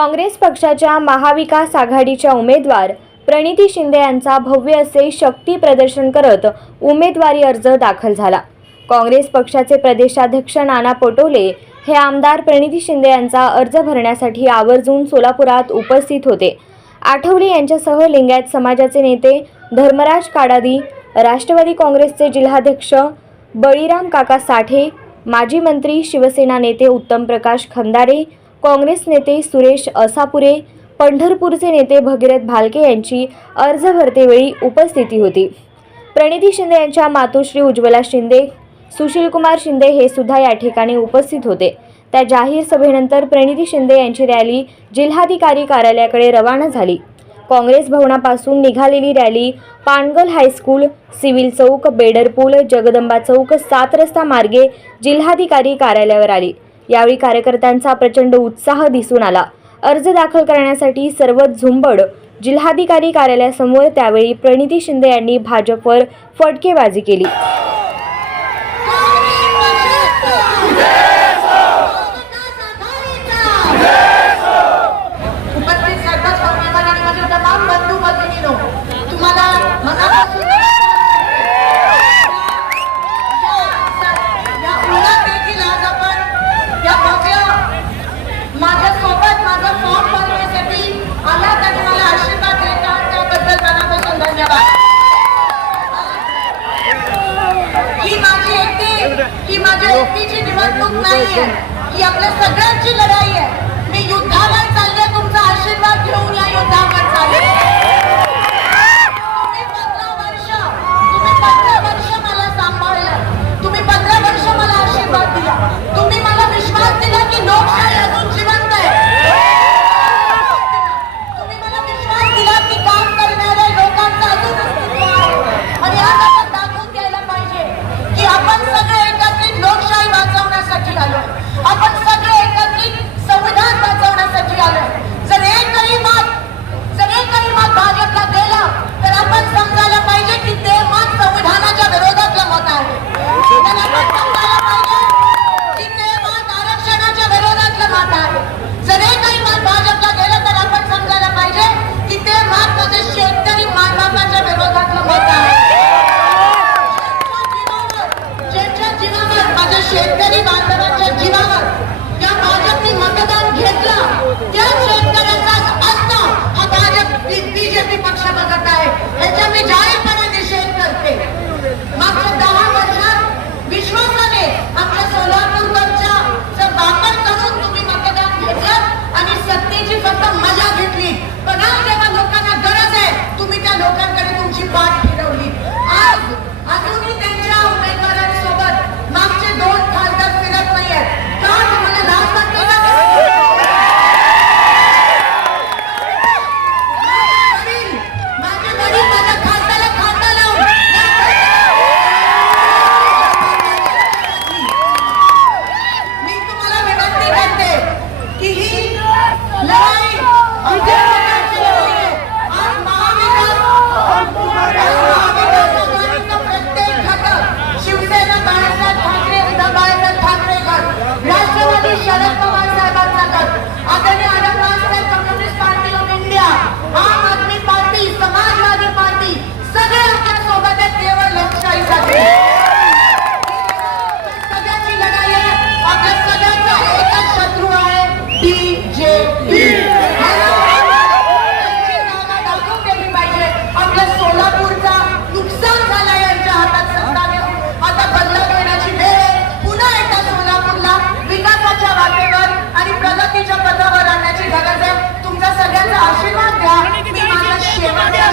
काँग्रेस पक्षाच्या महाविकास आघाडीच्या उमेदवार प्रणिती शिंदे यांचा भव्य असे शक्ती प्रदर्शन करत उमेदवारी अर्ज दाखल झाला। काँग्रेस पक्षाचे प्रदेशाध्यक्ष नाना पटोले हे आमदार प्रणिती शिंदे यांचा अर्ज भरण्यासाठी आवर्जून सोलापुरात उपस्थित होते। आठवले यांच्यासह लिंगायत समाजाचे नेते धर्मराज काडादी, राष्ट्रवादी काँग्रेसचे जिल्हाध्यक्ष बळीराम काका साठे, माजी मंत्री शिवसेना नेते उत्तम प्रकाश खंदारे, काँग्रेस नेते सुरेश असापुरे, पंढरपूरचे नेते भगीरथ भालके यांची अर्ज भरतेवेळी उपस्थिती होती। प्रणिती शिंदे यांच्या मातोश्री उज्ज्वला शिंदे, सुशीलकुमार शिंदे हे सुद्धा या ठिकाणी उपस्थित होते। त्या जाहीर सभेनंतर प्रणिती शिंदे यांची रॅली जिल्हाधिकारी कार्यालयाकडे रवाना झाली। काँग्रेस भवनापासून निघालेली रॅली पानगल हायस्कूल, सिव्हिल चौक, बेडर पूल, जगदंबा चौक, 7 रस्ता मार्गे जिल्हाधिकारी कार्यालयावर आली। यावेळी कार्यकर्त्यांचा प्रचंड उत्साह दिसून आला। अर्ज दाखल करण्यासाठी सर्वच झुंबड जिल्हाधिकारी कार्यालयासमोर। त्यावेळी प्रणिती शिंदे यांनी भाजपवर फटकेबाजी केली। ही माझ्या एकटीची निवडणूक नाहीये, ही आपल्या सगळ्यांची लढाई आहे। मी युद्धावर चालले, तुमचा आशीर्वाद घेऊन या युद्धावर चालले। तुम्ही 15 वर्ष मला सांभाळलं, तुम्ही 15 वर्ष मला आशीर्वाद दिला, तुम्ही मला विश्वास दिला की लोकशाही अजून जिवंत आहे। तुम्ही मला विश्वास दिला की काम करणाऱ्या लोकांचा अजून अस्तित्व आहे। आणि आज आपण दाखवून द्यायला पाहिजे की आपण सगळे लोकशाही वाचवण्यासाठी आलो, आपण सगळे एकत्रित संविधान वाचवण्यासाठी आलो। जर एकही मत भाजपला गेला तर आपण समजायला पाहिजे की ते मत संविधानाच्या विरोधातलं मत आहे। आपण समजायला पाहिजे की ते मत आरक्षणाच्या विरोधातलं मत आहे। जर एकही मत भाजपला गेलं तर आपण समजायला पाहिजे की ते मत माझे शेतकरी मायबापाच्या विरोधातलं मत आहे। माझ्या शेतकरी बांधवांच्या जीवावर या भाजपने मतदान घेतलं, त्या शेतकऱ्यांचा अन्न हा भाजप बीजेपी पक्ष बघत आहे। याचा मी जाहीरपणे निषेध करते। मागच्या 10 वर्षात विश्वासाने आपल्या सोलापूरचा वापर करून तुम्ही मतदान घेतलं आणि सत्तेची फक्त मजा घेतली। पण आज जेव्हा लोकांना गरज आहे, तुम्ही त्या लोकांकडे तुमची पाठ फिरवली। आज अजूनही त्यांच्या उमेदवारांसोबत मागचे 2 खासदार फिरत नाहीयेत। का तुम्हाला लाज वाटते का? माझे वडील माझ्या खासदाराला खाता लावून मी तुम्हाला विनंती करते की ही लढाई प्रत्येक घटक शिवसेना बाळासाहेब ठाकरे, उद्धव ठाकरे गट, राष्ट्रवादी शरद पवार साहेबांचा गट, आदरणीय आडमरावसाहेब कम्युनिस्ट पार्टी ऑफ इंडिया, आम आदमी पार्टी, समाजवादी पार्टी सगळे आपल्या सोबत आहेत केवळ लोकशाहीसाठी। सगळ्यांची लढाई आहे, आपल्या सगळ्यांचा एकच शत्रू आहे बीजेपी। दाखवून दिली पाहिजे आपल्या सोलापूरचा नुकसान झाला यांच्या हातात सत्ता घेऊन। आता बदला घेण्याची वेळ आहे। पुन्हा एकदा सोलापूरला विकासाच्या वाटेवर आणि प्रगतीच्या पथावर आणण्याची गरज आहे। तुमचा सगळ्यांचा आशीर्वाद द्या। मी माझ्या शेवटच्या